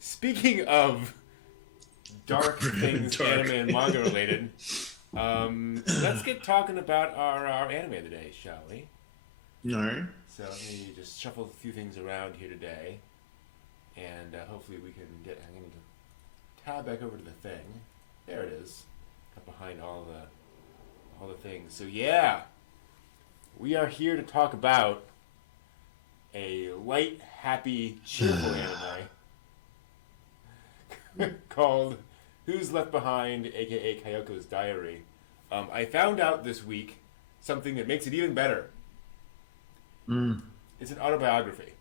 Speaking of dark things, Dark. anime and manga related, let's get talking about our anime today, shall we? All right. So let me just shuffle a few things around here today, and hopefully we can get. I'm going to tab back over to the thing. There it is, up behind all the things. So yeah, we are here to talk about a light, happy, cheerful anime called "Who's Left Behind," aka Kayoko's Diary. I found out this week something that makes it even better. Mm. It's an autobiography.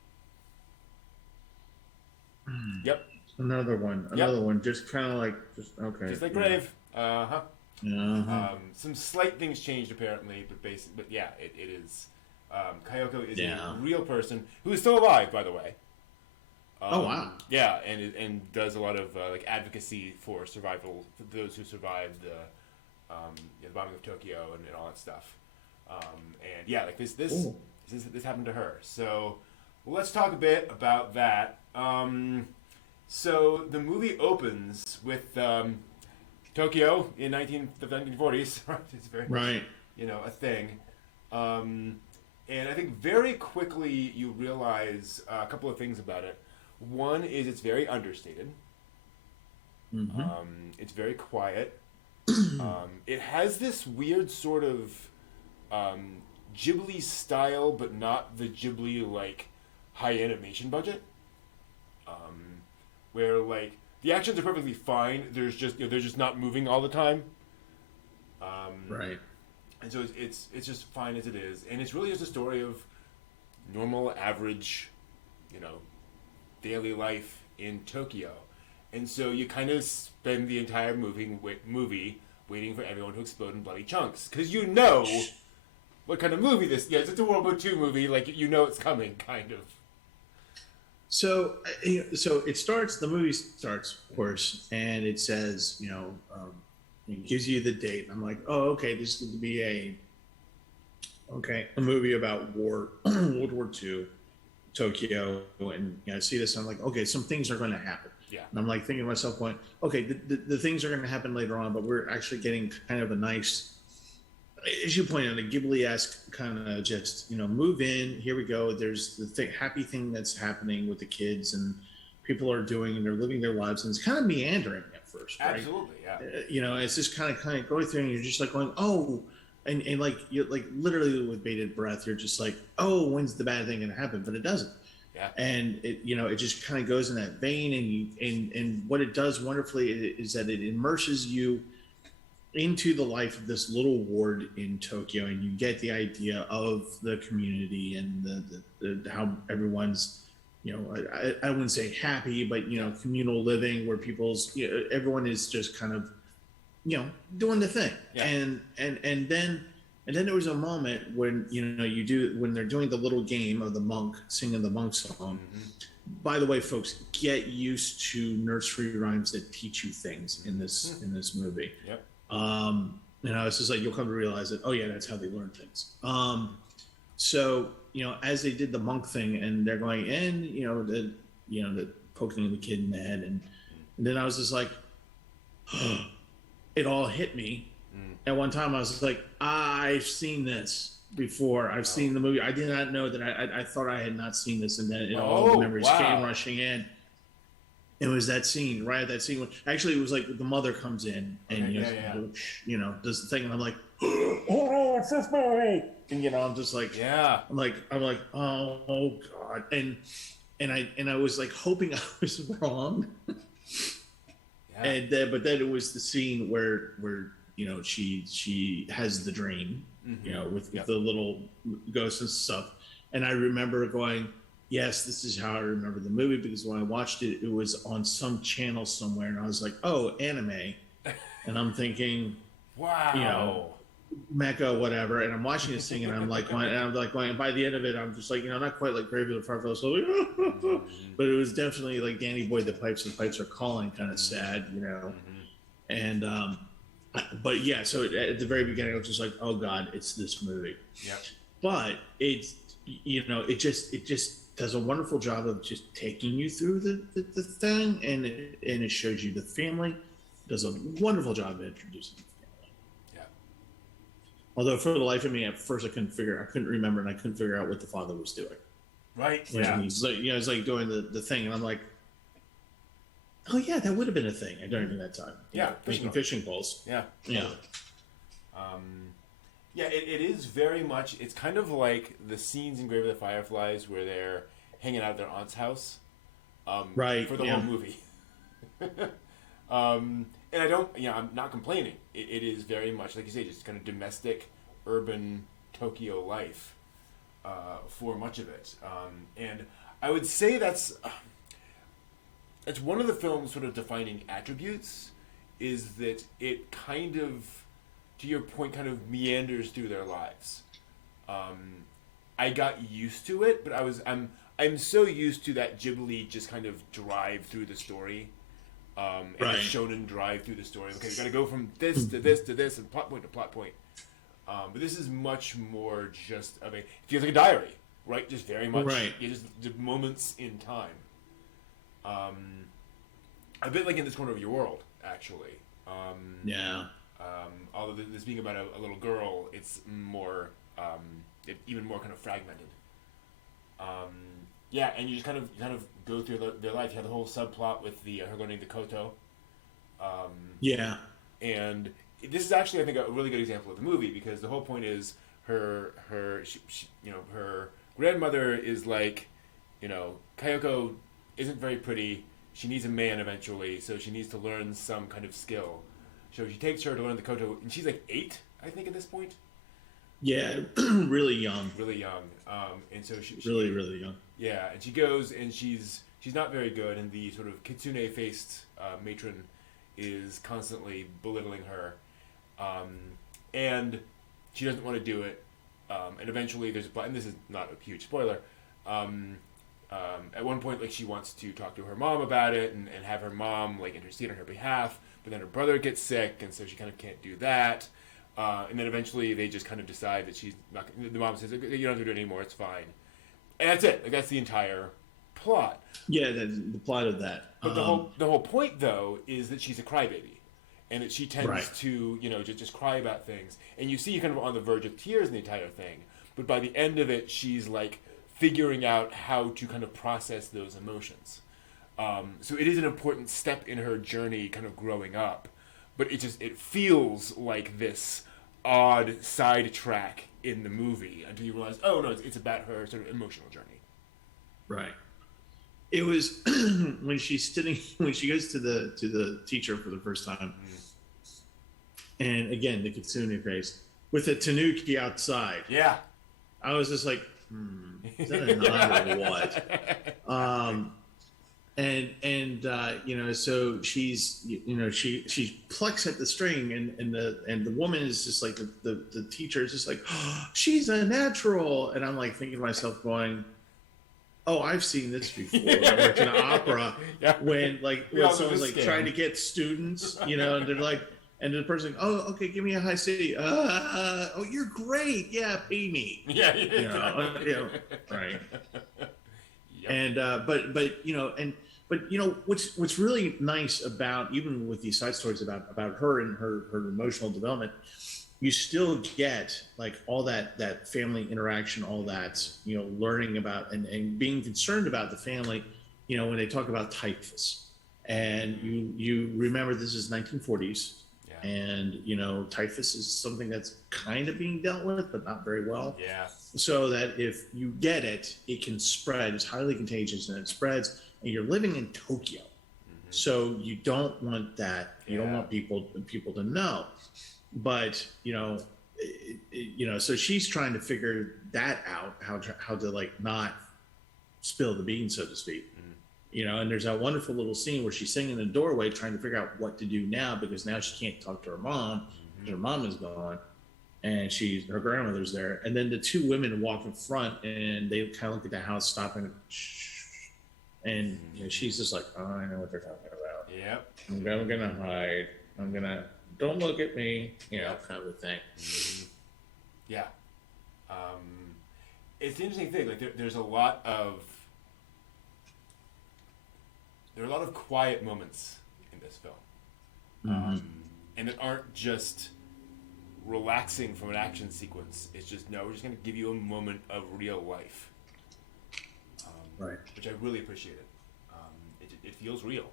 Yep. Another one. Another one. Just kind of like, just okay. Just like Grave. Uh-huh. Uh-huh. Some slight things changed apparently, but yeah, it is. Kayoko is a real person who is still alive, by the way. Oh wow. Yeah, and does a lot of like advocacy for survival for those who survived the bombing of Tokyo and all that stuff. And yeah, like this happened to her. So let's talk a bit about that. So the movie opens with Tokyo in the 1940s. Right? It's very right. A thing. And I think very quickly you realize a couple of things about it. One is it's very understated. Mm-hmm. It's very quiet. It has this weird sort of Ghibli style, but not the Ghibli like high animation budget. Where like the actions are perfectly fine. There's just they're just not moving all the time. Right. And so it's just fine as it is, and it's really just a story of normal, average, daily life in Tokyo. And so you kind of spend the entire movie waiting for everyone to explode in bloody chunks, because what kind of movie this is. It's a World War II movie, like it's coming, kind of. So it starts. The movie starts, of course, and it says, it gives you the date. I'm like, oh, okay, this is going to be a movie about war, World War II, Tokyo, and I see this. And I'm like, okay, some things are going to happen. Yeah. And I'm like thinking to myself, going, okay, the things are going to happen later on, but we're actually getting kind of a nice, as you pointed out, a Ghibli-esque kind of just, move in. Here we go. There's the happy thing that's happening with the kids and people are doing, and they're living their lives, and it's kind of meandering at first, right? Absolutely, yeah. It's just kind of going through, and you're just like going, oh, and like you're like literally with bated breath, you're just like, oh, when's the bad thing going to happen? But it doesn't. Yeah. And it just kind of goes in that vein, and what it does wonderfully is that it immerses you into the life of this little ward in Tokyo, and you get the idea of the community and the how everyone's, I wouldn't say happy, but communal living where everyone is just kind of, doing the thing. Yeah. And then there was a moment when when they're doing the little game of the monk singing the monk song. Mm-hmm. By By the way, folks, get used to nursery rhymes that teach you things in this movie. Yep. It's just like you'll come to realize that, oh yeah, that's how they learn things. So as they did the monk thing, and they're going in, the poking the kid in the head, and then I was just like, it all hit me. At one time, I was just like, I've seen this before. I've seen the movie. I did not know that. I thought I had not seen this, and then all the memories came rushing in. It was that scene, right? That scene when actually it was like the mother comes in and does the thing, and I'm like, oh, it's this movie, and I'm just like, yeah, I'm like, oh god, and I was like hoping I was wrong, and but then it was the scene where she has the dream, with the little ghosts and stuff, and I remember going, yes, this is how I remember the movie, because when I watched it, it was on some channel somewhere, and I was like, oh, anime. And I'm thinking, wow, mecha, whatever. And I'm watching this thing, and I'm like, and by the end of it, I'm just like, not quite like Grave of the Firefly, so like, but it was definitely like Danny Boy, the pipes are calling, kind of sad, And, but yeah, so at the very beginning, I was just like, oh God, it's this movie. Yep. But it's, it just does a wonderful job of just taking you through the thing, and it shows you the family. Does a wonderful job of introducing the family. Yeah. Although for the life of me, at first I couldn't remember, and I couldn't figure out what the father was doing. Right. And he's like, he's like doing the thing, and I'm like, oh yeah, that would have been a thing during that time. Yeah, making fishing poles. Yeah. Yeah. Yeah, it is very much. It's kind of like the scenes in Grave of the Fireflies where they're hanging out at their aunt's house, right? For the whole movie. And I don't, I'm not complaining. It is very much, like you say, just kind of domestic, urban Tokyo life for much of it. And I would say that's one of the film's sort of defining attributes, is that it kind of, to your point, kind of meanders through their lives. I got used to it, but I'm so used to that Ghibli just kind of drive through the story, and the shonen drive through the story. Okay, we got to go from this to this to this, and plot point to plot point. But this is much more just of it feels like a diary, right? Just very much, just the moments in time. A bit like In This Corner of Your World, actually. Although this being about a little girl, it's more, even more kind of fragmented. And you just kind of go through their life. You have the whole subplot with her learning the koto. And this is actually, I think, a really good example of the movie, because the whole point is her grandmother is like, Kayoko isn't very pretty. She needs a man eventually, so she needs to learn some kind of skill. So she takes her to learn the koto, and she's like 8, I think, at this point. Yeah, really young. Really young. And so she really young. Yeah, and she goes, and she's not very good, and the sort of kitsune-faced matron is constantly belittling her. And she doesn't want to do it. And eventually there's and this is not a huge spoiler, at one point, like, she wants to talk to her mom about it and have her mom, like, intercede on her behalf, but then her brother gets sick, and so she kind of can't do that. And then eventually they just kind of decide that she's not, the mom says, you don't have to do it anymore, it's fine. And that's it. Like, that's the entire plot. Yeah, the plot of that. But the whole point, though, is that she's a crybaby. And that she tends to, just cry about things. And you see her kind of on the verge of tears in the entire thing. But by the end of it, she's, like, figuring out how to kind of process those emotions. So it is an important step in her journey kind of growing up. But it feels like this odd sidetrack in the movie until you realize, oh, no, it's about her sort of emotional journey. Right. It was when she goes to the teacher for the first time, and again the kitsune face with a tanuki outside. Yeah, I was just like, is that a nod or what? So she's she plucks at the string, and the woman is just like the teacher is just like, oh, she's a natural, and I'm like thinking to myself going, oh, I've seen this before. I worked in an opera when someone's like trying to get students, and they're like, and the person, oh, okay, give me a high C. Oh, you're great. Yeah, pay me. Yeah. Right. Yep. And what's really nice about, even with these side stories about her and her emotional development, you still get like all that family interaction, all that, learning about and being concerned about the family, when they talk about typhus, and you remember this is 1940s, and typhus is something that's kind of being dealt with, but not very well. Yeah. So that if you get it, it can spread. It's highly contagious, and it spreads. And you're living in Tokyo, so you don't want that. You don't want people to know. But so she's trying to figure that out, how to like not spill the beans, so to speak. And there's that wonderful little scene where she's sitting in the doorway trying to figure out what to do now, because now she can't talk to her mom. Her mom is gone, and her grandmother's there. And then the two women walk in front, and they kind of look at the house, stopping, and she's just like, oh, I know what they're talking about. Yep. I'm gonna hide. Don't look at me, kind of a thing. Yeah. It's an interesting thing. Like, there's a lot of there are a lot of quiet moments in this film, and that aren't just relaxing from an action sequence. It's just, no, we're just going to give you a moment of real life, right? Which I really appreciated. It feels real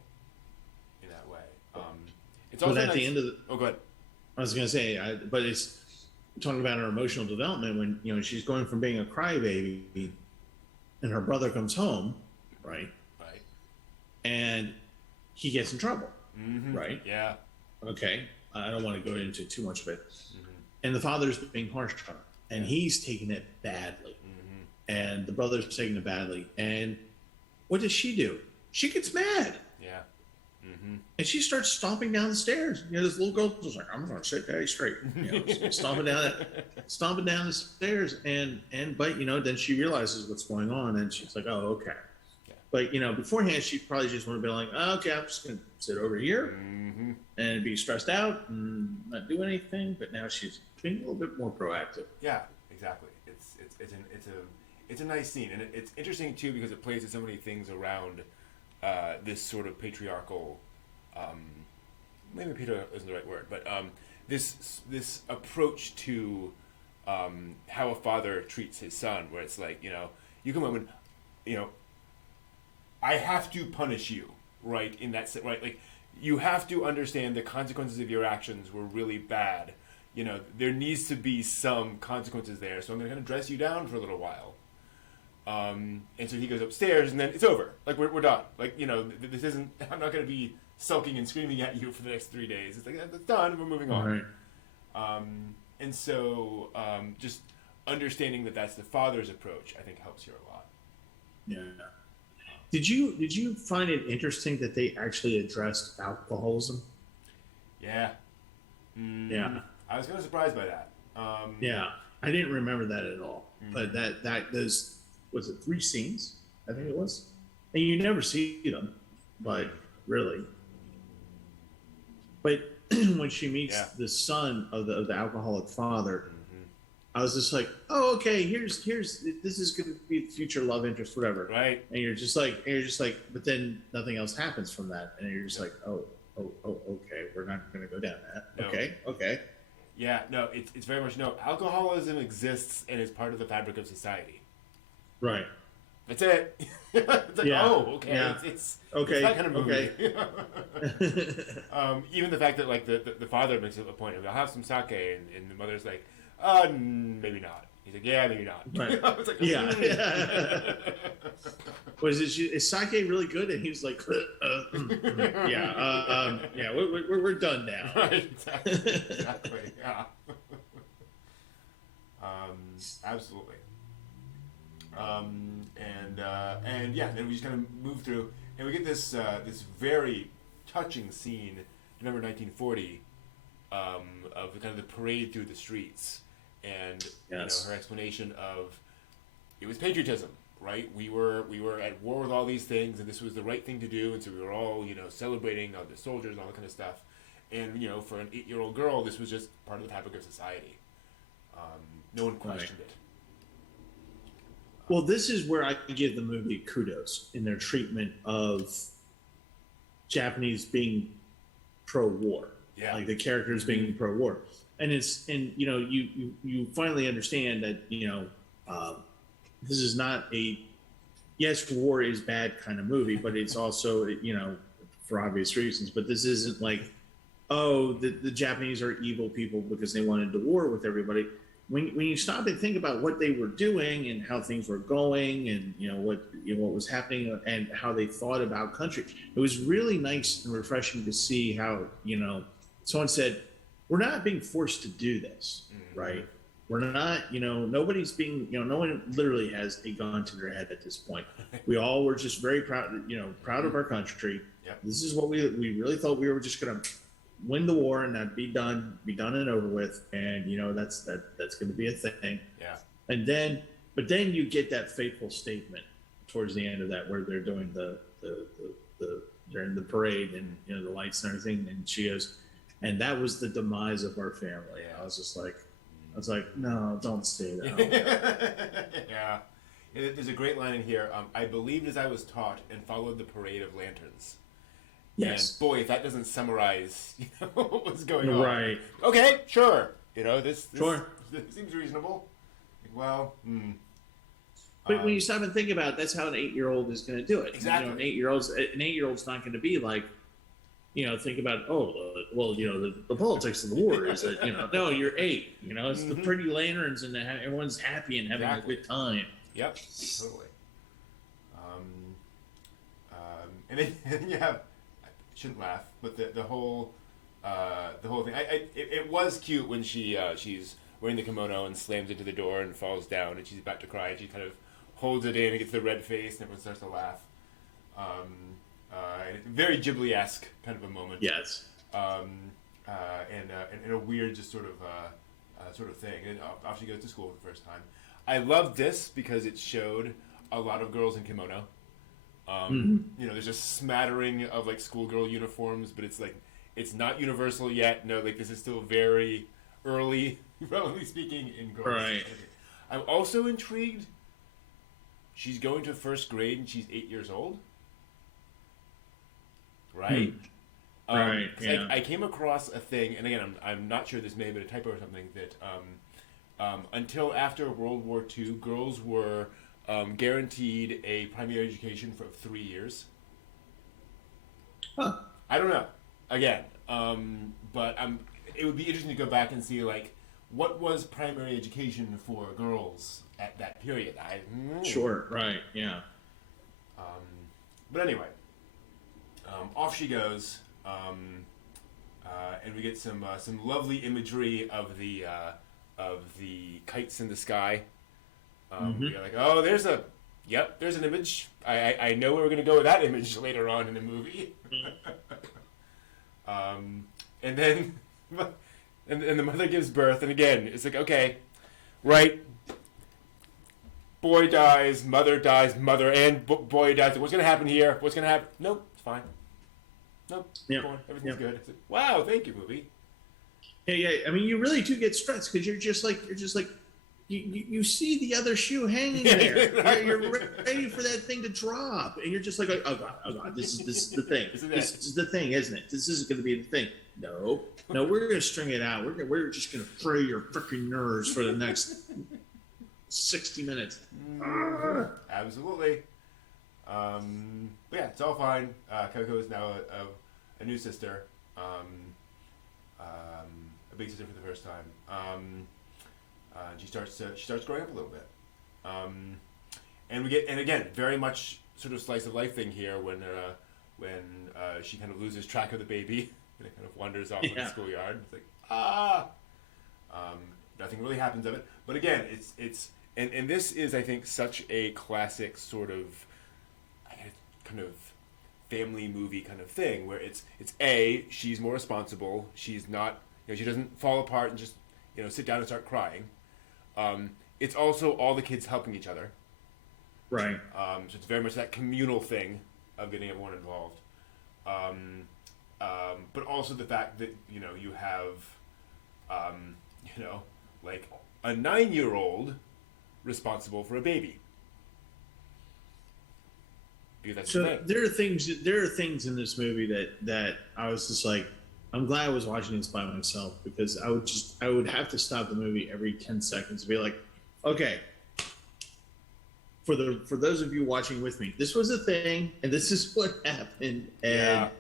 in that way. It's also but at nice. the end of the, oh, go ahead. I was going to say, but it's talking about her emotional development when, you know, she's going from being a crybaby and her brother comes home, right? Right. And he gets in trouble, right? Yeah. Okay. I don't want to go into too much of it. And the father's being harsh on her, and he's taking it badly. And the brother's taking it badly. And what does she do? She gets mad. Yeah. And she starts stomping down the stairs. You know, this little girl was like, "I'm going to sit daddy straight." You know, stomping down the stairs. But you know, then she realizes what's going on, and she's like, "Oh, okay." Yeah. But you know, beforehand, she probably just would have been like, oh, "Okay, I'm just going to sit over here and be stressed out and not do anything." But now she's being a little bit more proactive. Yeah, exactly. It's a nice scene, and it's interesting too because it plays with so many things around this sort of patriarchal. Maybe patriarchal isn't the right word, but this approach to how a father treats his son, where it's like, you know, you come home and, you know, I have to punish you, right? In that right, like you have to understand the consequences of your actions were really bad. You know, there needs to be some consequences there, so I'm going to kind of dress you down for a little while. And so he goes upstairs, and then it's over. Like we're done. Like, you know, this isn't. I'm not going to be sulking and screaming at you for the next 3 days. It's like that's done. We're moving on. Right. And so just understanding that that's the father's approach, I think, helps here a lot. Yeah. Did you find it interesting that they actually addressed alcoholism? Yeah. Yeah. I was kind of surprised by that. Yeah, I didn't remember that at all. But that was it 3 scenes? I think it was, and you never see them, but really. But when she meets the son of the alcoholic father, I was just like, oh, okay, here's this is going to be the future love interest, whatever. Right. And you're just like, but then nothing else happens from that, and you're just like, oh, okay, we're not going to go down that. No. Okay. Yeah, no, it's very much no. Alcoholism exists and is part of the fabric of society. Right. That's it. It's like, oh, okay. Yeah. It's okay. It's that kind of movie. Okay. Even the fact that like the father makes a point of, I'll have some sake, and the mother's like, maybe not. He's like, yeah, maybe not. Right. It's like, Is sake really good? And he's like, yeah, we're done now. Right, exactly. Yeah. Absolutely. And yeah, then we just kind of move through, and we get this this very touching scene, November 1940, of kind of the parade through the streets, and you know, her explanation of it was patriotism, right? We were at war with all these things, and this was the right thing to do, and so we were all, you know, celebrating all the soldiers and all that kind of stuff, and you know, for an 8-year-old girl, this was just part of the fabric of society. No one questioned it. Well, this is where I give the movie kudos in their treatment of Japanese being pro-war. Yeah. Like the characters being pro-war. And you know, you finally understand that, you know, this is not yes, war is bad kind of movie, but it's also, you know, for obvious reasons, but this isn't like, oh, the Japanese are evil people because they wanted to war with everybody. When you stop and think about what they were doing and how things were going, and you know what was happening and how they thought about country, it was really nice and refreshing to see how, you know, someone said, we're not being forced to do this, right? We're not, you know, nobody's being, you know, no one literally has a gun to their head at this point. We all were just very proud, you know, proud of our country. Yep. This is what we really thought we were just going to win the war and that be done and over with, and you know that's going to be a thing. Yeah. But then you get that fateful statement towards the end of that where they're doing they're in the parade and you know the lights and everything, and she goes, and that was the demise of our family. I was like, no, don't say that. There's a great line in here. I believed as I was taught and followed the parade of lanterns. Yes. And boy, if that doesn't summarize, what was going on. Right. Okay, sure. This Sure. this seems reasonable. Well, But when you stop and think about it, that's how an 8-year-old is going to do it. Exactly. An 8-year-old's not going to be like, think about, the politics of the war is that, no, you're 8. It's the pretty lanterns and everyone's happy and having a good time. Yep, totally. And then you have, I shouldn't laugh, but the whole thing. It was cute when she's wearing the kimono and slams into the door and falls down and she's about to cry and she kind of holds it in and gets the red face and everyone starts to laugh. Very Ghibli-esque kind of a moment. Yes. And a weird just sort of thing. And off she goes to school for the first time. I loved this because it showed a lot of girls in kimono. There's a smattering of like schoolgirl uniforms, but it's not universal yet. No, this is still very early, relatively speaking, in girls. Right. I'm also intrigued. She's going to first grade and she's 8 years old. Right. Right. Yeah. I came across a thing, and again, I'm not sure this may have been a typo or something, that until after World War II, girls were guaranteed a primary education for 3 years. Huh. I don't know. Again, but it would be interesting to go back and see what was primary education for girls at that period. Sure. Right. Yeah. But anyway, off she goes. And we get some lovely imagery of the kites in the sky. You're like, oh, there's an image. I know where we're gonna go with that image later on in the movie. And then and the mother gives birth, and again, it's like, okay, right. Boy dies, mother and boy dies. What's gonna happen here? What's gonna happen? Nope, it's fine. Nope. Yeah. Everything's good. It's like, wow, thank you, movie. Yeah. I mean, you really do get stressed because you're just like you see the other shoe hanging there. Exactly. You're ready for that thing to drop, and you're just like, oh god, this is the thing. This is the thing, isn't it? This isn't going to be the thing. No, we're going to string it out. We're just going to fray your freaking nerves for the next 60 minutes. Absolutely. But yeah, it's all fine. Coco is now a new sister, a big sister for the first time. She starts growing up a little bit, and again very much sort of slice of life thing here when she kind of loses track of the baby and it kind of wanders off in the schoolyard. It's like nothing really happens of it. But again, it's and this is, I think, such a classic sort of kind of family movie kind of thing where it's she's more responsible. She's not, she doesn't fall apart and just sit down and start crying. It's also all the kids helping each other. Right. So it's very much that communal thing of getting everyone involved. But also the fact that you have like a 9-year-old responsible for a baby. Because that's the thing. There are things in this movie that I was just like, I'm glad I was watching this by myself, because I would have to stop the movie every 10 seconds and be like, okay, for those of you watching with me, this was a thing and this is what happened, and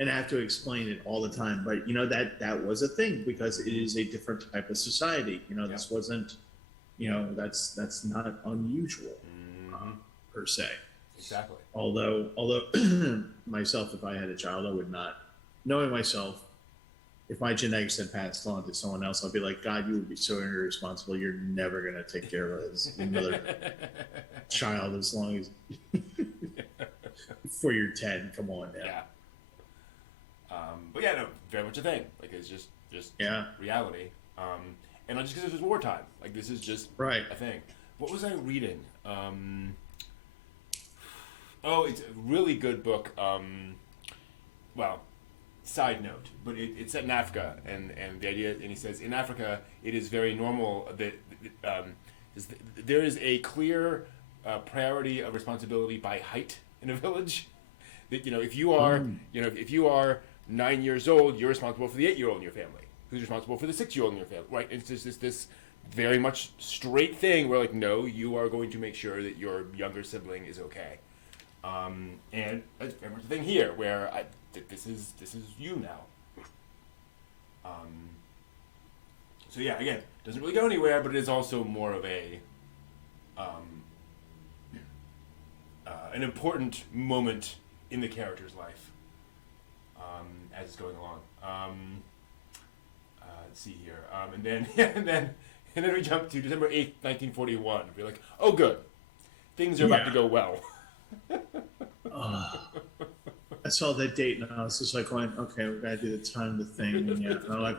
and I have to explain it all the time, but that was a thing because it is a different type of society. This wasn't, that's not unusual per se. Exactly. Although myself, if I had a child, I would not. Knowing myself, if my genetics had passed on to someone else, I'd be like, God, you would be so irresponsible. You're never going to take care of another child as long as before you're 10. Come on now. Yeah. But yeah, no, very much a thing. Like, it's just reality. And not just because it was wartime. Like, this is just a thing. What was I reading? It's a really good book. Side note, but it's set in Africa, and the idea, and he says, in Africa, it is very normal that there is a clear priority of responsibility by height in a village. That if you are if you are 9 years old, you're responsible for the 8-year-old in your family. Who's responsible for the 6-year-old in your family? Right? It's just this very much straight thing where no, you are going to make sure that your younger sibling is okay. And very much the thing here where this is you now. So yeah, again, doesn't really go anywhere, but it is also more of an important moment in the character's life as it's going along. Let's see here, and then we jump to December 8th, 1941. We're like, oh, good, things are about to go well. I saw that date and I was just like going, okay, we gotta do the time the thing. And yeah, I'm like,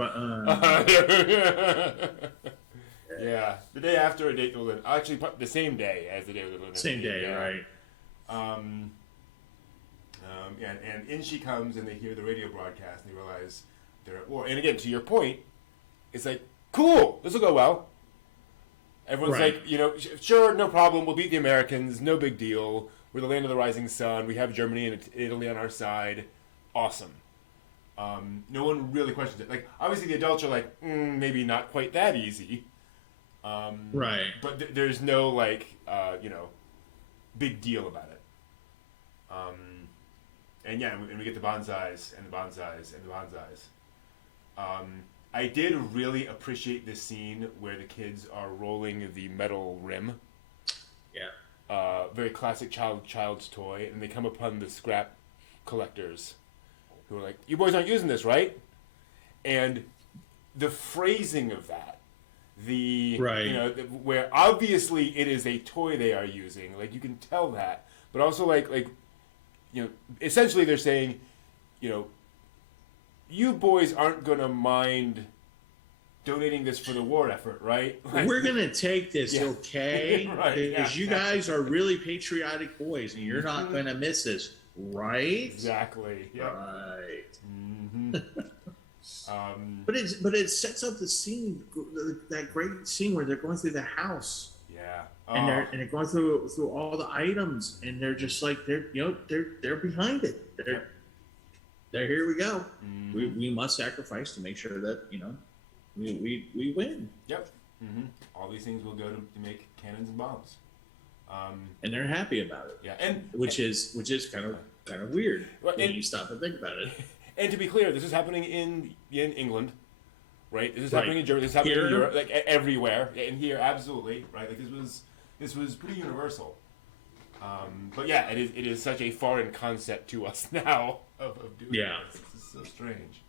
yeah, the day after a date will live. Actually, the same day as the day will live. Same day, right? And in she comes, and they hear the radio broadcast, and they realize they're at war. And again, to your point, it's like, cool, this will go well. Everyone's like, sure, no problem. We'll beat the Americans. No big deal. We're the land of the rising sun. We have Germany and Italy on our side. Awesome. No one really questions it. Like, obviously, the adults are like, maybe not quite that easy. Right. But there's no, big deal about it. And yeah, and we get the bonsais and the bonsais and the bonsais. I did really appreciate this scene where the kids are rolling the metal rim. Yeah. Very classic child's toy, and they come upon the scrap collectors, who are like, "You boys aren't using this, right?" And the phrasing of that, where obviously it is a toy they are using, like you can tell that, but also essentially they're saying, you boys aren't gonna mind donating this for the war effort, right? We're gonna take this, okay? Right, because you guys are really patriotic boys, and you're not gonna miss this, right? Exactly. Yep. Right. Mm-hmm. But it sets up the scene, that great scene where they're going through the house. Yeah. And they're going through all the items, and they're just like they're behind it. They're here we go. Mm-hmm. We must sacrifice to make sure that we win. Yep. Mm-hmm. All these things will go to make cannons and bombs. And they're happy about it. Yeah, and which is kind of weird when you stop and think about it. And to be clear, this is happening in England, right? This is happening in Germany. This is happening in Europe, everywhere. And here, absolutely, right? Like this was pretty universal. But yeah, it is such a foreign concept to us now of doing this. This is so strange.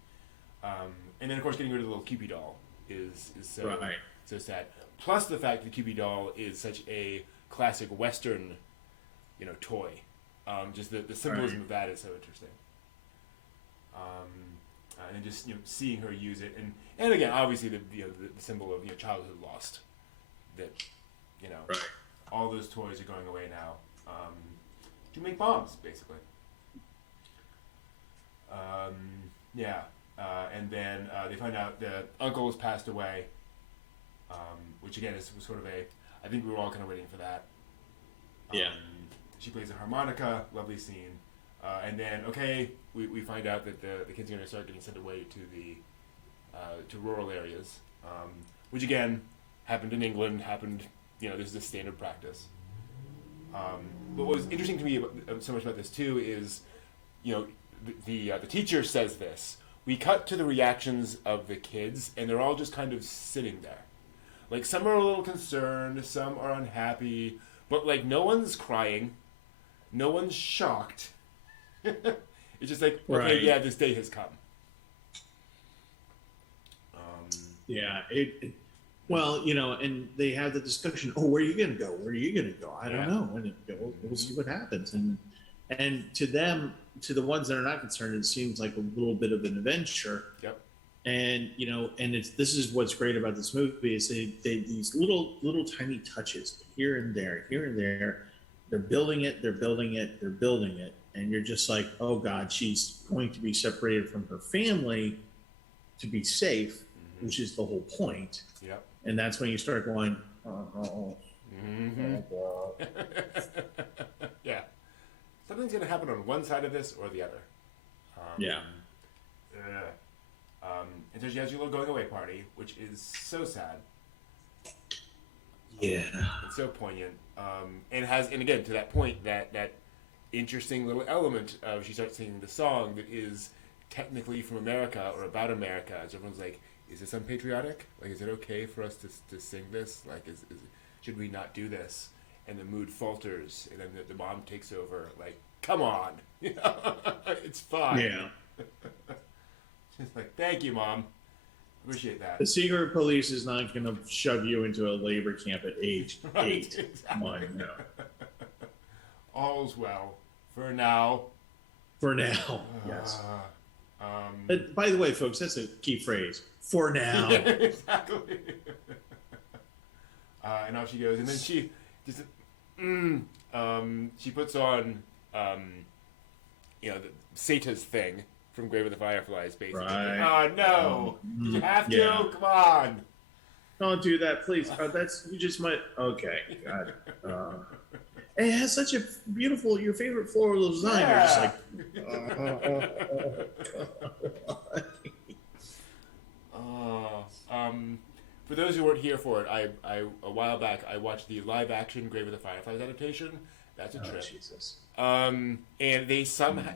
And then of course getting rid of the little Cupid doll is so so sad. Plus the fact that the Cupid doll is such a classic Western, toy. Just the symbolism of that is so interesting. And just seeing her use it, and again obviously the symbol of childhood lost. That all those toys are going away now to make bombs, basically. And then they find out that uncle has passed away, which again was sort of I think we were all kind of waiting for that. She plays a harmonica, lovely scene. And then, we find out that the kids are going to start getting sent away to the to rural areas, which again happened in England. This is a standard practice. But what was interesting to me so much about this too is, the teacher says this. We cut to the reactions of the kids, and they're all just kind of sitting there. Like some are a little concerned, some are unhappy, but no one's crying, no one's shocked. It's just like, okay, yeah, this day has come. And they have the discussion. Oh, where are you going to go? Where are you going to go? I don't know. And we'll see what happens. And to them, to the ones that are not concerned, it seems like a little bit of an adventure. Yep. And this is what's great about this movie is they these little tiny touches here and there. They're building it, and you're just like, oh God, she's going to be separated from her family to be safe, which is the whole point. Yep. And that's when you start going, Oh, Mm-hmm. God. Yeah. Something's going to happen on one side of this or the other. Yeah. And so she has your little going away party, which is so sad. Yeah. It's so poignant. And again, to that point, that interesting little element of she starts singing the song that is technically from America or about America. So everyone's like, is this unpatriotic? Like, is it okay for us to sing this? Like, should we not do this? And the mood falters, and then the mom takes over. Like, come on, it's fine. Yeah. She's like, thank you, Mom. Appreciate that. The secret police is not going to shove you into a labor camp at age 8. Exactly. Come on, no. All's well for now. For now, yes. By the way, folks, that's a key phrase. For now. Exactly. And off she goes, and then she just she puts on the Sata's thing from Grave of the Fireflies, basically. Right. Oh no! Did you have to? Yeah. Come on! Don't do that, please. You just might. Okay, God. It has such a beautiful, your favorite floral design. Yeah. You're just like. For those who weren't here for it, I a while back I watched the live action Grave of the Fireflies adaptation. That's a trip. Jesus. And they somehow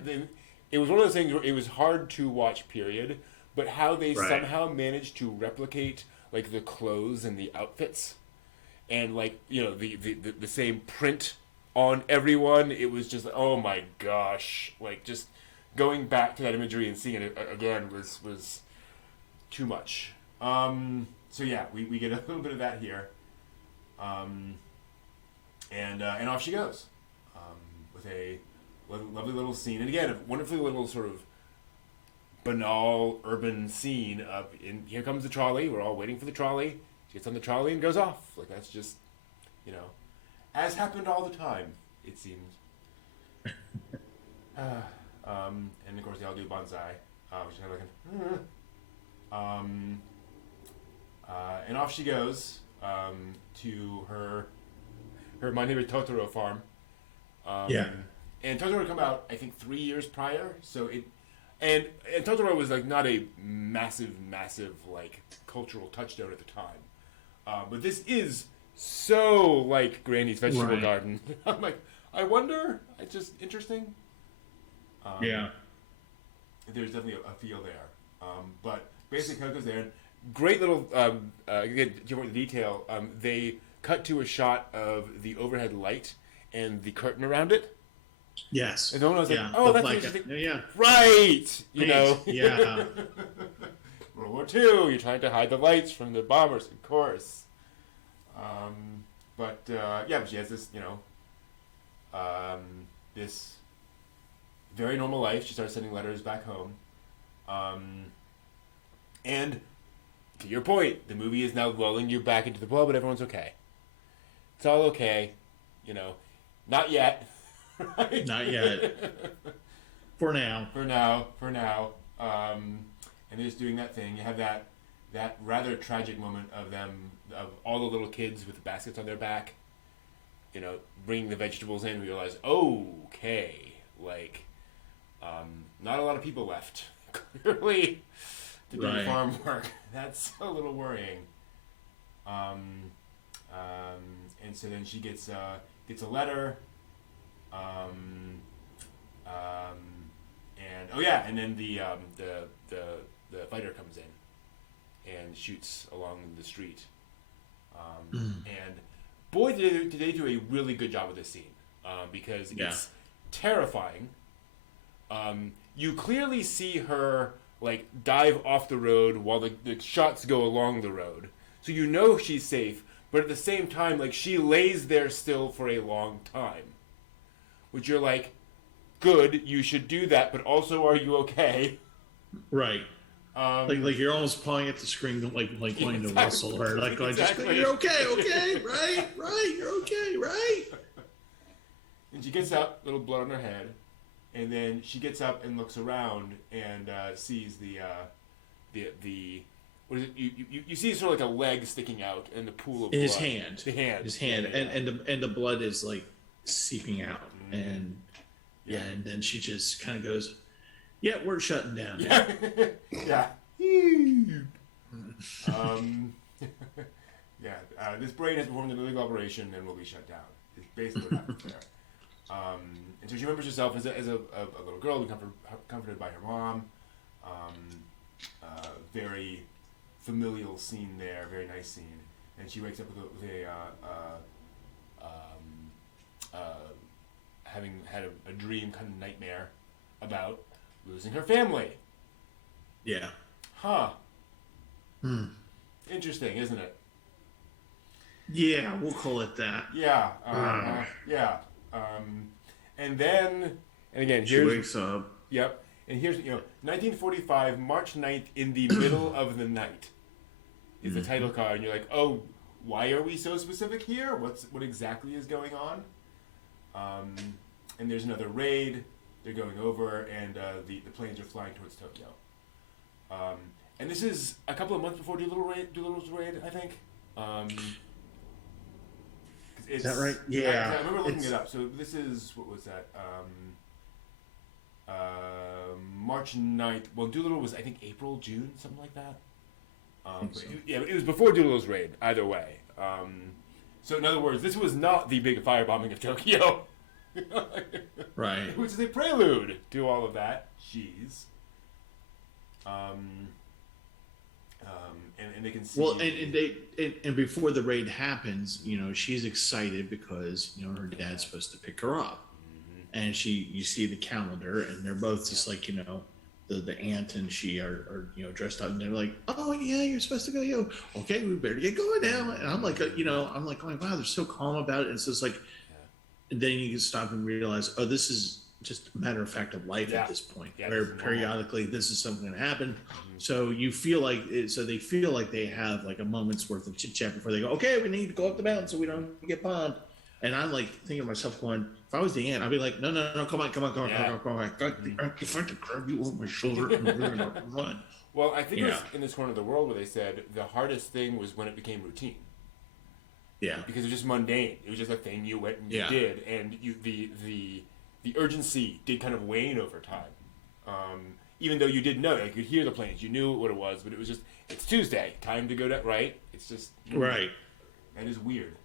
it was one of those things where it was hard to watch, period. But how they somehow managed to replicate like the clothes and the outfits, and like the same print on everyone. It was just, oh my gosh, like just going back to that imagery and seeing it again was too much. So yeah, we get a little bit of that here, and off she goes, with a lovely little scene, and again, a wonderfully little sort of banal urban scene of here comes the trolley. We're all waiting for the trolley. She gets on the trolley and goes off. Like that's just, as happened all the time, it seems. And of course they all do bonsai, which is kind of like and off she goes to her My Neighbor Totoro farm. And Totoro had come out, I think, 3 years prior. So and Totoro was like not a massive like cultural touchstone at the time. But this is so like Granny's vegetable garden. I'm like, I wonder. It's just interesting. Yeah. There's definitely a feel there. But basically, Coco's there. Great little, again, to the detail, they cut to a shot of the overhead light and the curtain around it. Yes. And no one was like, oh, that's interesting. Yeah. Right! Yeah. World War II, you're trying to hide the lights from the bombers, of course. But she has this, this very normal life. She starts sending letters back home. And to your point, the movie is now lulling you back into the well, but everyone's okay. It's all okay. Not yet. Right? Not yet. For now. And they're just doing that thing. You have that rather tragic moment of all the little kids with the baskets on their back, bringing the vegetables in and realize, okay, like, not a lot of people left, clearly, to do farm work. That's a little worrying. And so then she gets a letter, and then the fighter comes in and shoots along the street. And boy, did they do a really good job with this scene, because it's terrifying. You clearly see her like dive off the road while the shots go along the road, so she's safe. But at the same time, like, she lays there still for a long time, which you're like, good, you should do that, but also, are you okay? Right. Like you're almost pawing at the screen, like wanting to rustle her, like going, Exactly. You're okay, right, you're okay, right. And she gets up, little blood on her head, and then she gets up and looks around and sees the what is it? You see sort of like a leg sticking out in the pool of in blood. his hand. The hand. His hand, Yeah. and the blood is like seeping out, and Yeah. and then she just kind of goes, "Yeah, we're shutting down." Yeah. Yeah. Yeah. This brain has performed an illegal operation and will be shut down. Is basically what happens there. And so she remembers herself as a little girl, being comforted by her mom. Very familial scene there, very nice scene. And she wakes up with having had a dream, kind of nightmare, about losing her family. Yeah. Huh. Interesting, isn't it? Yeah, we'll call it that. Yeah. Yeah. And then, and again, She wakes up. Yep. And here's, 1945, March 9th, in the middle of the night, is the title card. And you're like, oh, why are we so specific here? What exactly is going on? And there's another raid. They're going over, and the planes are flying towards Tokyo. And this is a couple of months before Doolittle's raid, I think. Is that right? Yeah. I remember looking it up. So this is, what was that? March 9th. Well, Doolittle was, I think, April, June, something like that. So. It was before Doolittle's raid, either way. So, in other words, this was not the big firebombing of Tokyo. Right. Which is a prelude to all of that. Jeez. And they can see. Well, and before the raid happens, she's excited because her dad's supposed to pick her up, and you see the calendar, and they're both just like the aunt and she are dressed up, and they're like, oh yeah, you're supposed to go, okay, we better get going now, and I'm like going, wow, they're so calm about it, and so it's like, and then you can stop and realize, oh, this is just a matter of fact of life at this point, where periodically this is something going to happen. So you feel like they feel like they have like a moment's worth of chit chat before they go, okay, we need to go up the mountain so we don't get bombed. And I'm like thinking to myself, going, if I was the aunt, I'd be like, no, come on. I got the aunt to grab you over my shoulder and we're gonna run. Well, I think it was in this corner of the world where they said the hardest thing was when it became routine. Yeah. Because it was just mundane. It was just a thing you went and you did, and the urgency did kind of wane over time. Even though you did know, like, you'd hear the planes, you knew what it was, but it was just, it's Tuesday, time to go to, right? It's just, right. That is weird.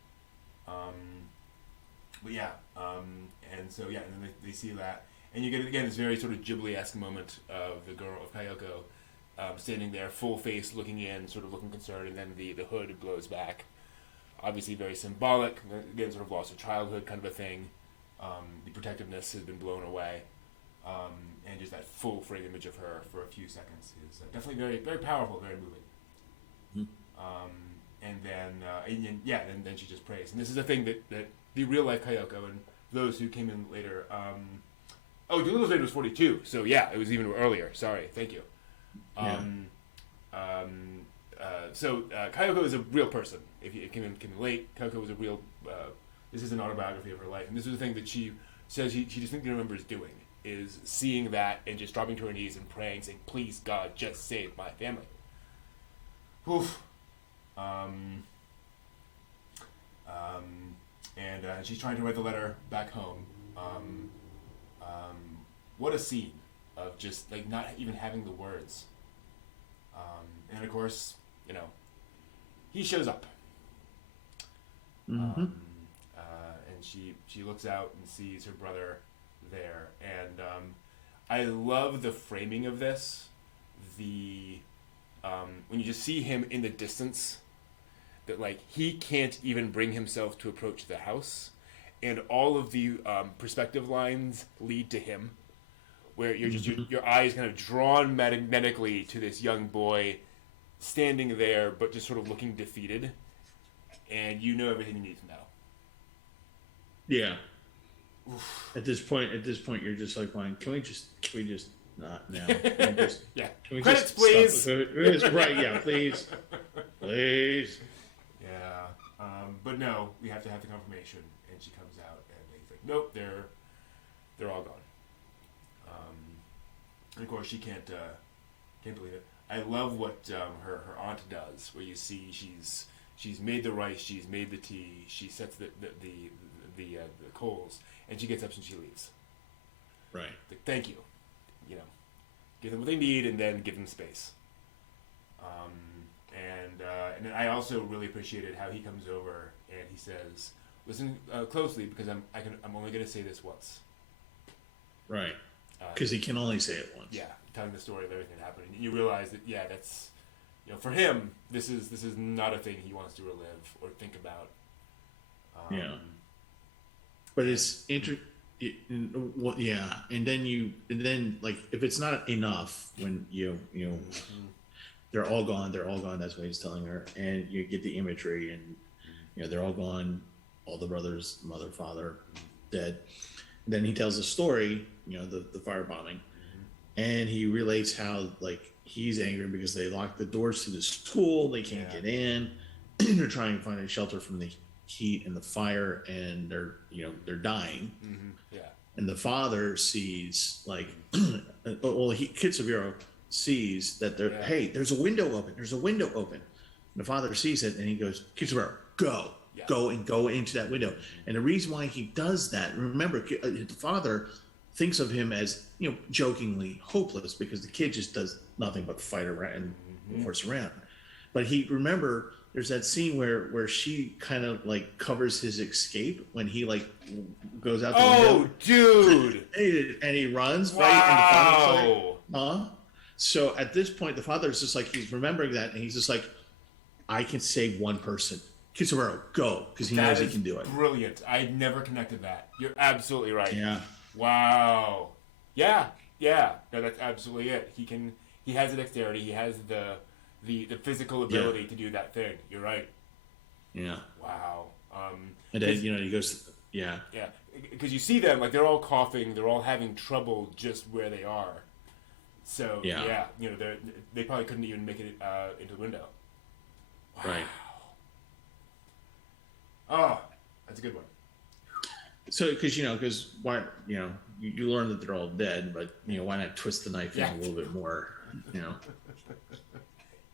But yeah, and so, yeah, and then they see that, and you get, again, this very sort of Ghibli-esque moment of the girl, of Kayoko, standing there, full face, looking in, sort of looking concerned, and then the hood blows back. Obviously very symbolic, again, sort of loss of childhood kind of a thing. The protectiveness has been blown away, and just that full frame image of her for a few seconds is definitely very, very powerful, very moving. And then she just prays. And this is a thing that the real life Kayoko and those who came in later. Doolittle's raid was 42, so yeah, it was even earlier. Sorry, thank you. Kayoko is a real person. If you came in late, Kayoko was a real. This is an autobiography of her life, and this is the thing that she says she distinctly remembers doing, is seeing that and just dropping to her knees and praying, saying, "Please God, just save my family." Oof. And she's trying to write the letter back home. What a scene of just like not even having the words. And of course, he shows up. And she looks out and sees her brother there, and I love the framing of this. When you just see him in the distance, that like he can't even bring himself to approach the house, and all of the perspective lines lead to him, where you're just your eyes kind of drawn magnetically to this young boy standing there, but just sort of looking defeated, and you know everything you need to know. Yeah. Oof. At this point, you're just like, "Fine, can we just not now? Can we Credits, please." Right? Yeah, please. Yeah, but no, we have to have the confirmation, and she comes out, and he's like, "Nope, they're all gone." And of course, she can't believe it. I love what her aunt does, where you see she's made the rice, she's made the tea, she sets the coals, and she gets up and she leaves. Right. Like, thank you, you know, give them what they need and then give them space. And then I also really appreciated how he comes over and he says, "Listen closely because I'm only going to say this once." Right. Because he can only say it once. Yeah, telling the story of everything that happened, and you realize that that's, for him, this is not a thing he wants to relive or think about. Yeah. But it's yeah, and then like if it's not enough when Mm-hmm. they're all gone. That's what he's telling her, and you get the imagery, and they're all gone. All the brothers, mother, father, dead. And then he tells a story, the firebombing, and he relates how like he's angry because they locked the doors to the school. They can't get in. They're trying to find a shelter from the heat and the fire, and they're dying. Mm-hmm. Yeah. And the father sees like, Kitsuburo sees that hey, there's a window open. There's a window open. And the father sees it and he goes, Kitsuburo, go into that window. And the reason why he does that, remember, the father thinks of him as, jokingly hopeless because the kid just does nothing but fight around and horse around. But remember, there's that scene where she kind of like covers his escape when he like goes out the window. Oh, dude! And he runs, wow. right? And the father's like, huh? So at this point, the father is just like, he's remembering that, and he's just like, I can save one person. Kitsuburo, go, because he knows he can do it. Brilliant. I never connected that. You're absolutely right. Yeah. Wow. Yeah. No, that's absolutely it. He has the dexterity. He has the physical ability to do that thing. You're right. Yeah. Wow. And then he goes. Yeah. Yeah. Because you see them like they're all coughing. They're all having trouble just where they are. So they probably couldn't even make it into the window. Wow. Right. Oh, that's a good one. So, because why, you learn that they're all dead, but why not twist the knife in a little bit more,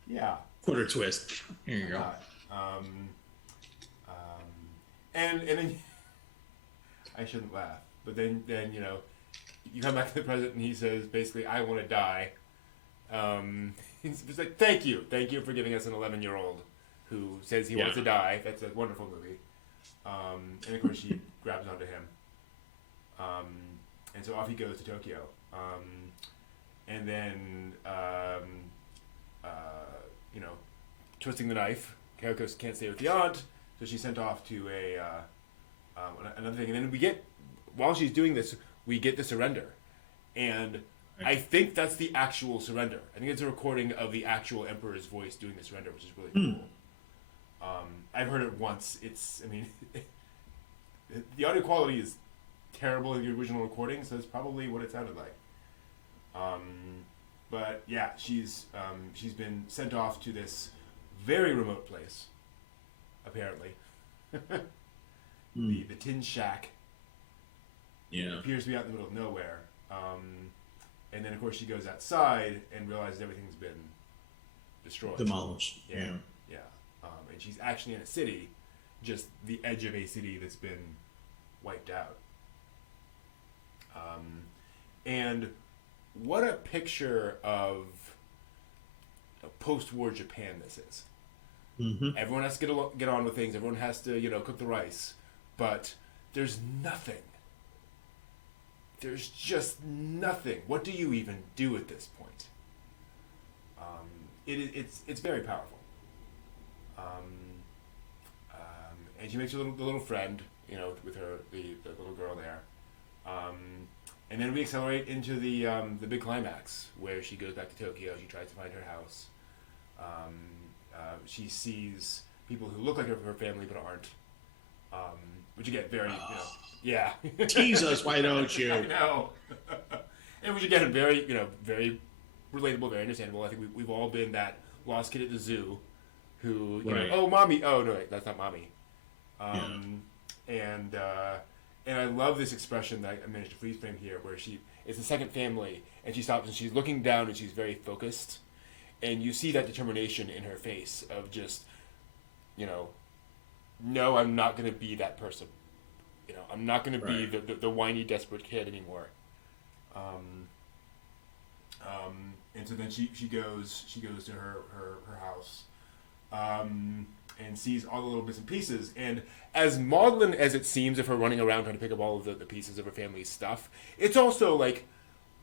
Yeah. Quarter twist. Here you go. And then I shouldn't laugh, but then you come back to the present and he says basically, I want to die. He's like, thank you for giving us an 11-year-old who says he wants to die. That's a wonderful movie. And of course she grabs onto him. And so off he goes to Tokyo. And then, twisting the knife, Kyoko can't stay with the aunt, so she's sent off to another thing. And then while she's doing this, we get the surrender. And I think that's the actual surrender. I think it's a recording of the actual Emperor's voice doing the surrender, which is really cool. I've heard it once. The audio quality is terrible in the original recording, so it's probably what it sounded like. But yeah, she's been sent off to this very remote place, apparently. The tin shack. Yeah. Appears to be out in the middle of nowhere. And then of course she goes outside and realizes everything's been destroyed. Demolished. Yeah. And she's actually in a city, just the edge of a city that's been wiped out. And what a picture of post-war Japan this is. Mm-hmm. Everyone has to get on with things. Everyone has to, cook the rice. But there's nothing. There's just nothing. What do you even do at this point? It's very powerful. And she makes the little friend, with her the little girl there. And then we accelerate into the big climax where she goes back to Tokyo. She tries to find her house. She sees people who look like her family but aren't. Which again, very yeah. Tease us, why don't you? I know. And which again, very very relatable, very understandable. I think we've all been that lost kid at the zoo who oh mommy, oh no wait, that's not mommy. And I love this expression that I managed to freeze frame here, where it's the second family, and she stops and she's looking down and she's very focused, and you see that determination in her face of just, no, I'm not going to be that person. I'm not going to be the whiny, desperate kid anymore. And so then she goes to her house, and sees all the little bits and pieces. And as maudlin as it seems of her running around trying to pick up all of the pieces of her family's stuff, it's also like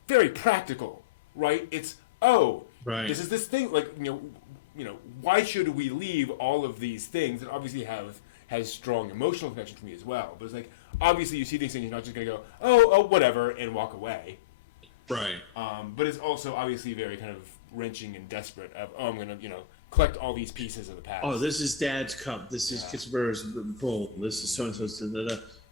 very practical, right? It's this is this thing, like why should we leave all of these things that obviously has strong emotional connection to me as well? But it's like, obviously you see these things, you're not just gonna go oh whatever and walk away, right? But it's also obviously very kind of wrenching and desperate of I'm gonna collect all these pieces of the past. Oh, this is Dad's cup. This is Kitzenberger's bowl. This is so and so's.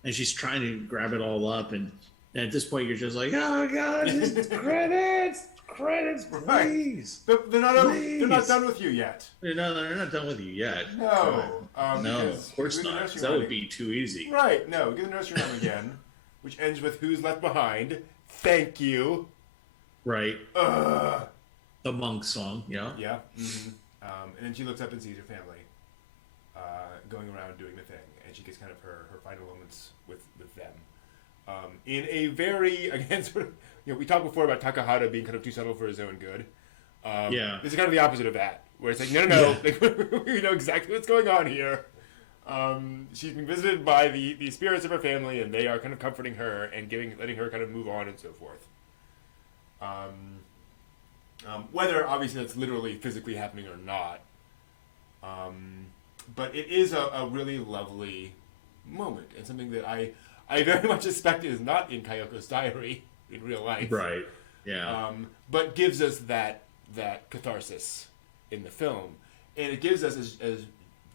And she's trying to grab it all up, and at this point you're just like, oh my God, just credits, please. They're not done with you yet. They're not done with you yet. No, no, of course not. That would be too easy. Right? No, get the nursery rhyme again, which ends with "Who's left behind." Thank you. Right. The monk song. Yeah. Yeah. Mm-hmm. And then she looks up and sees her family going around doing the thing, and she gets kind of her final moments with them. In a very, again, sort of, we talked before about Takahata being kind of too subtle for his own good. This is kind of the opposite of that, where it's like, no, like, we know exactly what's going on here. She's been visited by the spirits of her family, and they are kind of comforting her and letting her kind of move on and so forth. Whether obviously that's literally physically happening or not, but it is a really lovely moment, and something that I very much suspect is not in Kayoko's diary in real life. Right. Yeah. But gives us that catharsis in the film, and it gives us, as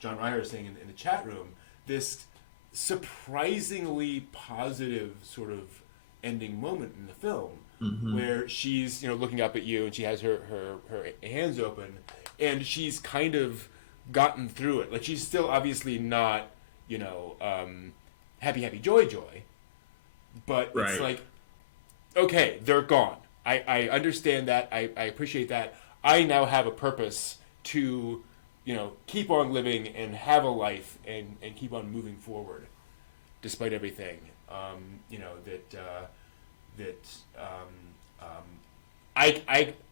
John Ryer is saying in the chat room, this surprisingly positive sort of ending moment in the film. Mm-hmm. Where she's looking up at you, and she has her hands open, and she's kind of gotten through it. Like, she's still obviously not happy joy, but it's like, okay, they're gone. I understand that. I appreciate that. I now have a purpose to keep on living and have a life and keep on moving forward despite everything.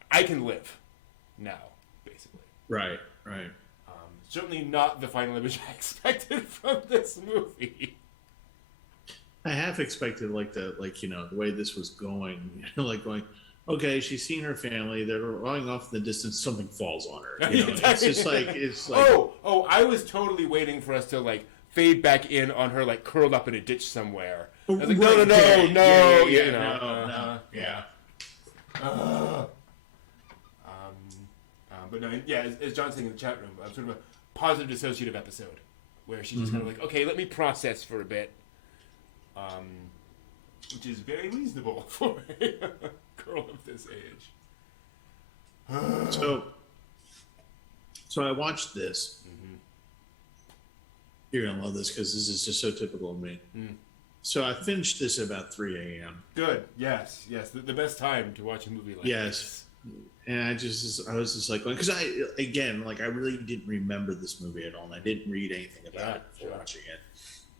I can live now, basically. Right. Certainly not the final image I expected from this movie. I half expected the way this was going, like going, okay, she's seen her family, they're running off in the distance, something falls on her. It's just like I was totally waiting for us to fade back in on her curled up in a ditch somewhere. I was like, no. But no, as John's saying in the chat room, sort of a positive dissociative episode where she's just kind of like, okay, let me process for a bit, which is very reasonable for a girl of this age. So I watched this. Mm-hmm. You're gonna love this because this is just so typical of me. Mm. So I finished this at about 3 a.m. Good. Yes. The best time to watch a movie like this. And I was just like, because I really didn't remember this movie at all, and I didn't read anything about it before watching it.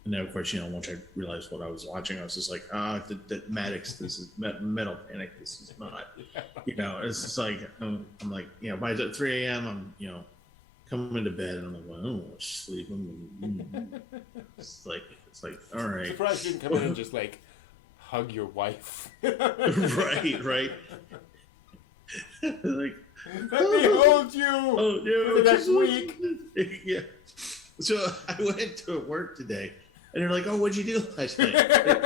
And then, of course, once I realized what I was watching, I was just like, the Maddox, this is Metal Panic, this is not. It's just like, I'm like, by 3 a.m., I'm, coming to bed, and I'm like, well, I don't want to sleep. It's like, all right. Surprised you didn't come in and just hug your wife. right. Let me hold you for the next week. Yeah. So I went to work today, and they're like, "Oh, what'd you do last night?"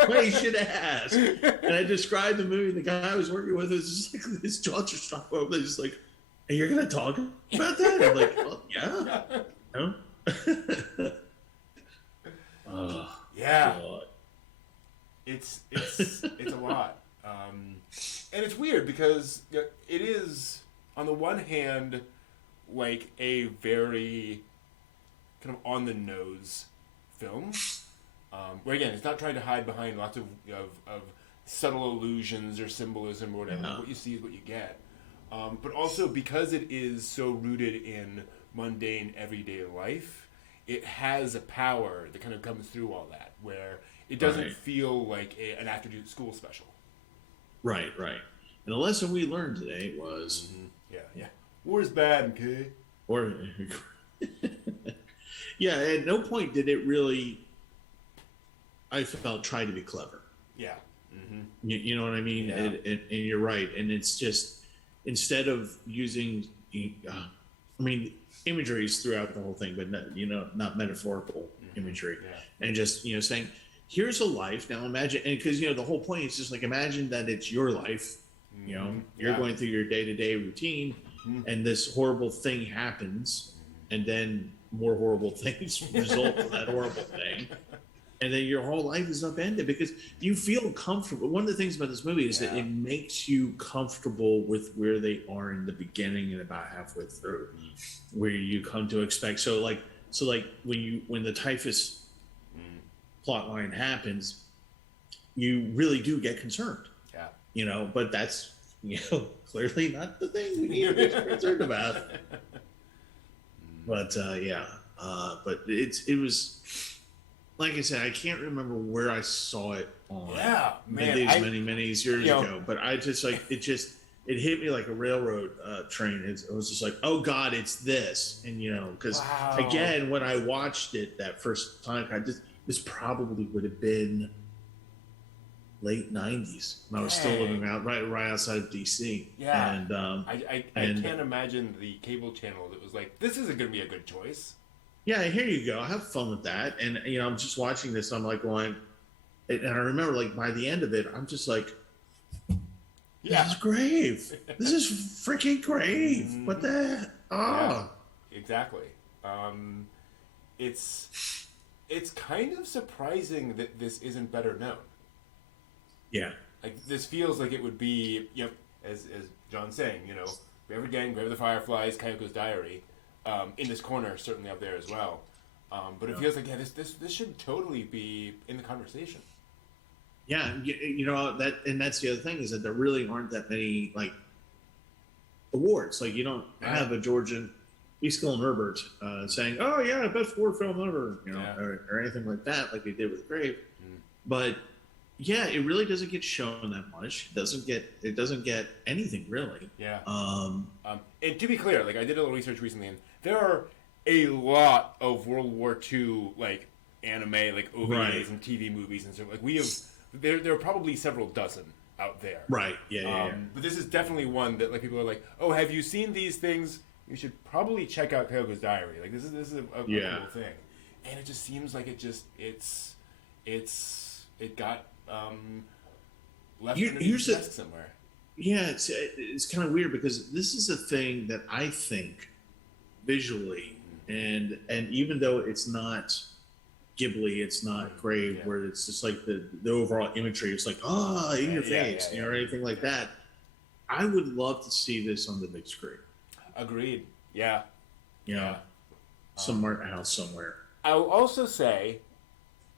Well, you should have asked. And I described the movie. The guy I was working with was just like, his jaw just dropped open. They're just like, "Hey, you're gonna talk about that?" I'm like, "Oh, yeah." No. Yeah. God. It's a lot. And it's weird because it is, on the one hand, a very kind of on-the-nose film, where, again, it's not trying to hide behind lots of subtle allusions or symbolism or whatever. Yeah. What you see is what you get. But also because it is so rooted in mundane everyday life, it has a power that kind of comes through all that, where it doesn't Right. feel like an afternoon school special. Right, right. And the lesson we learned today was, Yeah, yeah. War is bad, okay? or yeah, at no point did it really, I felt, try to be clever. Yeah. Mm-hmm. You know what I mean? Yeah. And you're right. And it's just, instead of using, I mean, imagery is throughout the whole thing, but not, not metaphorical imagery. Yeah. And just, saying, here's a life. Now imagine, and because, the whole point is just like, imagine that it's your life. You're going through your day-to-day routine, and this horrible thing happens, and then more horrible things result from that horrible thing. And then your whole life is upended because you feel comfortable. One of the things about this movie is that it makes you comfortable with where they are in the beginning and about halfway through, where you come to expect. So like when the typhus plot line happens, you really do get concerned. Yeah. But that's clearly not the thing we need to be concerned about. But but it was. Like I said, I can't remember where I saw it on. Yeah, man. Many years ago. But I just it hit me like a railroad train. It was just like, oh God, it's this. And because again, when I watched it that first time, this probably would have been late '90s when I was still living out right outside of DC. Yeah, and I can't imagine the cable channel that was like, this isn't going to be a good choice. Yeah, here you go. Have fun with that. And I'm just watching this. And I'm like going, and I remember like by the end of it, I'm just like, this is grave. This is freaking grave. What the? Oh, yeah, exactly. It's kind of surprising that this isn't better known. Yeah. Like this feels like it would be, as John's saying, Grave Again, Grave of the Fireflies, Kayoko's Diary. In this corner, certainly up there as well. But it feels like, this should totally be in the conversation. Yeah, that, and that's the other thing is that there really aren't that many like awards. Like you don't have a Georgian Easkill and Herbert saying, "Oh yeah, best war film ever," or anything like that, like they did with Grave. But yeah, it really doesn't get shown that much. It doesn't get anything really. Yeah. And to be clear, like I did a little research recently, and there are a lot of World War II like anime, like OVAs and TV movies and stuff. Like we have, there are probably several dozen out there. Right. Yeah. But this is definitely one that like people are like, oh, have you seen these things? You should probably check out Kayoko's Diary. Like this is a cool thing, and it just seems like it got left in the desk somewhere. Yeah, it's kind of weird because this is a thing that I think visually, and even though it's not Ghibli, it's not Grave, where it's just like the overall imagery, it's like in your face, or anything like that. I would love to see this on the big screen. Agreed. Yeah. Somewhere else, somewhere. I'll also say,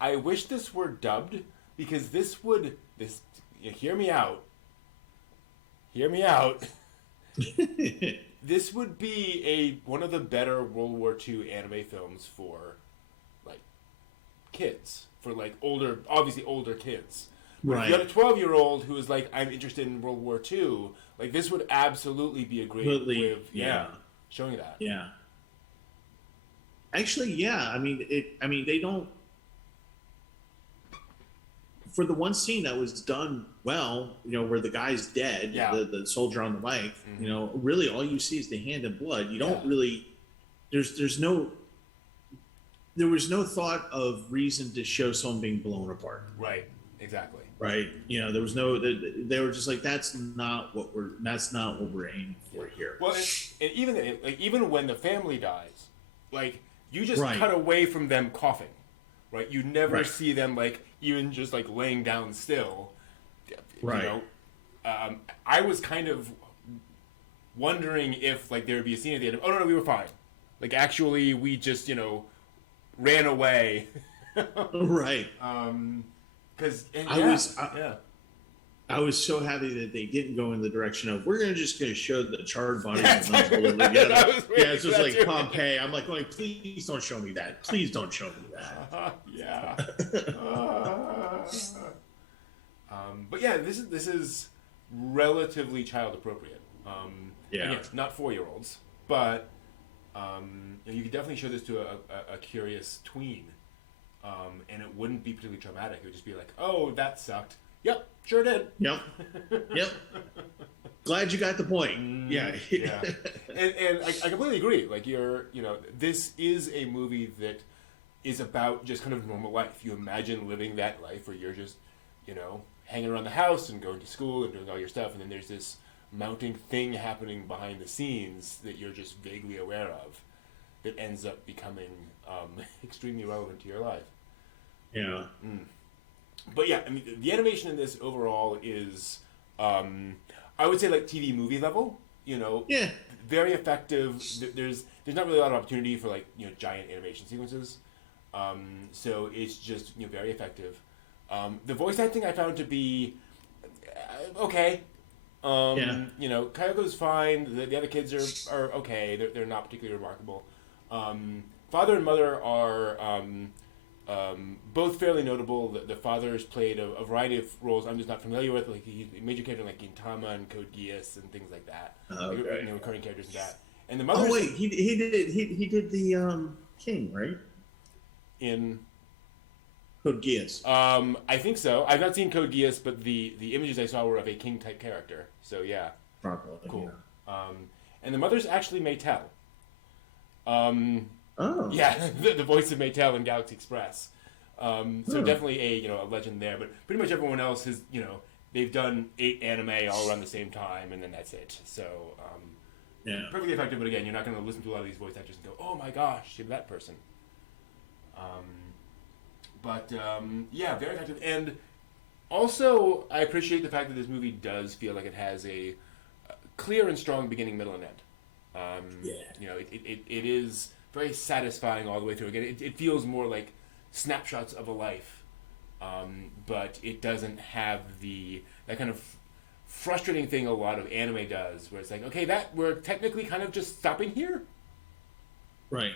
I wish this were dubbed because hear me out. Hear me out. This would be one of the better World War II anime films for, like, kids. For, like, obviously older kids. Right. If you had a 12-year-old who is like, I'm interested in World War II, like, this would absolutely be a great way of, showing that. Yeah. Actually, yeah. I mean, they don't... For the one scene that was done well, where the guy's dead, the soldier on the bike, really all you see is the hand and blood. You don't really, there was no thought of reason to show someone being blown apart. Right. Exactly. Right. There was no, they were just like, that's not what we're aiming for here. Well, and even when the family dies, like you just cut away from them coughing. Right, you never see them like even just like laying down still. Right. I was kind of wondering if like there would be a scene at the end of, oh no, we were fine. Like actually, we just ran away. Right. Because I was so happy that they didn't go in the direction of we're just going to show the charred bodies of them holding together. Yeah, it's just like too. Pompeii. I'm like going, please don't show me that. Please don't show me that. Yeah. But yeah, this is relatively child appropriate. Yeah. Again, not 4-year-olds, but you could definitely show this to a curious tween, and it wouldn't be particularly traumatic. It would just be like, oh, that sucked. Yep, sure did. Yep. Glad you got the point. Yeah. And I completely agree. Like this is a movie that is about just kind of normal life. You imagine living that life where you're just, hanging around the house and going to school and doing all your stuff, and then there's this mounting thing happening behind the scenes that you're just vaguely aware of that ends up becoming extremely relevant to your life. Yeah. But yeah, I mean, the animation in this overall is, I would say, like TV movie level. Yeah. Very effective. There's not really a lot of opportunity for giant animation sequences. So it's just very effective. The voice acting I found to be okay. Kayoko's fine. The other kids are okay. They're not particularly remarkable. Father and mother are both fairly notable. The father's played a variety of roles I'm just not familiar with. Like he's a major character like Gintama and Code Geass and things like that. Okay. Recurring characters in that. And the mother. Oh wait, he did the king, right? In Code Geass. I think so. I've not seen Code Geass, but the images I saw were of a king type character. So yeah. Probably. Cool. Yeah. And the mother's actually Maytel. Oh. Yeah, the voice of Maytel in Galaxy Express. So definitely a legend there. But pretty much everyone else has they've done 8 anime all around the same time, and then that's it. So perfectly effective. But again, you're not going to listen to a lot of these voice actors and go, oh my gosh, you're that person. Yeah, very effective. And also, I appreciate the fact that this movie does feel like it has a clear and strong beginning, middle, and end. It is very satisfying all the way through. Again, it feels more like snapshots of a life, but it doesn't have that kind of frustrating thing a lot of anime does, where it's like, okay, that we're technically kind of just stopping here. Right.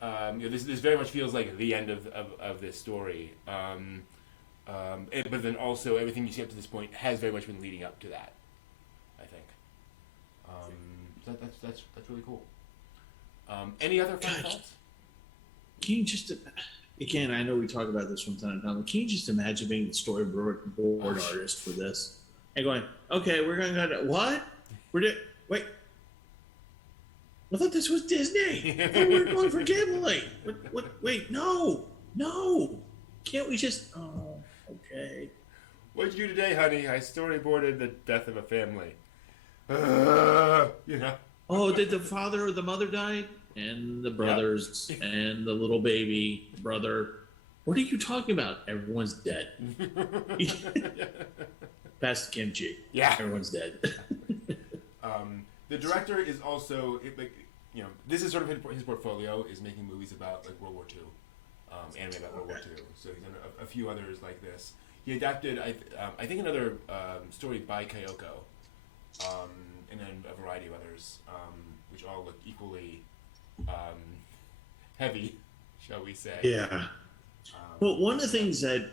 This very much feels like the end of this story. But then also everything you see up to this point has very much been leading up to that, I think. So that's really cool. Any other fun thoughts? Can you just, again, I know we talk about this from time to time, but can you just imagine being the storyboard artist for this? And going, okay, we're going to go to, what? Wait. I thought this was Disney. I thought we were going for Ghibli. What? Wait, no. Can't we just, okay. What'd you do today, honey? I storyboarded the death of a family. Oh, did the father or the mother die? And the brothers and the little baby brother. What are you talking about? Everyone's dead. Past the kimchi. Yeah. Everyone's dead. The director is also, this is sort of his portfolio, is making movies about like World War II, anime about World War II. So he's done a few others like this. He adapted, I think, another story by Kayoko, and then a variety of others, which all look equally heavy, shall we say. Yeah. Well, one of the things that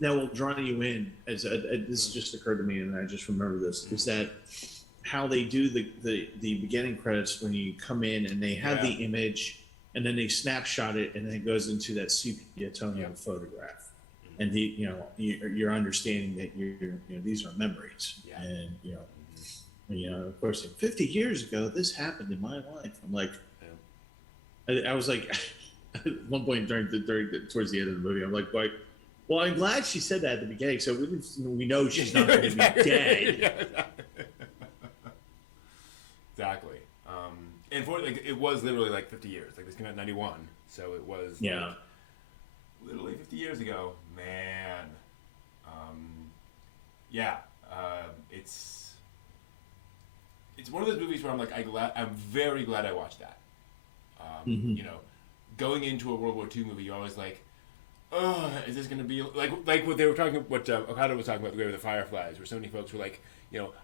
will draw you in, this just occurred to me, and I just remember this, is that how they do the beginning credits when you come in and they have the image and then they snapshot it and then it goes into that sepia tone of photograph, and you're understanding that these are memories, and of course, like 50 years ago this happened in my life. I'm like, I was like, at one point towards the end of the movie, I'm like, well, I'm glad she said that at the beginning, so we know she's not going to be dead. Exactly. And it was literally like 50 years. Like this came out in 91, so it was literally 50 years ago. Man. It's one of those movies where I'm like, I'm very glad I watched that. Going into a World War II movie, you're always like, Is this going to be like what they were talking, what Okada was talking about, the Grave of the Fireflies, where so many folks were like,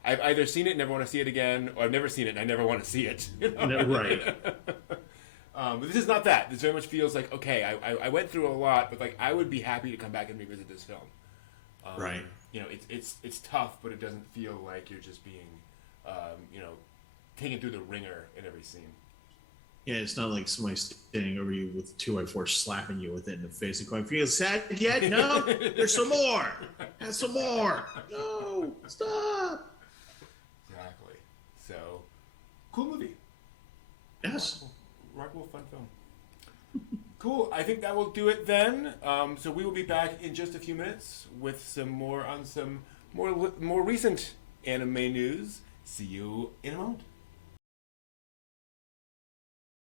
I've either seen it and never want to see it again, or I've never seen it and I never want to see it. No, right. But this is not that. This very much feels like, okay, I went through a lot, but like I would be happy to come back and revisit this film. Right. It's tough, but it doesn't feel like you're just being, taken through the ringer in every scene. Yeah, it's not like somebody standing over you with 2x4 slapping you with it in the face and going, "Feel sad yet? No, there's some more. Have some more. No, stop." Exactly. So, cool movie. Yes. Remarkable, fun film. Cool. I think that will do it then. So we will be back in just a few minutes with some more recent anime news. See you in a moment.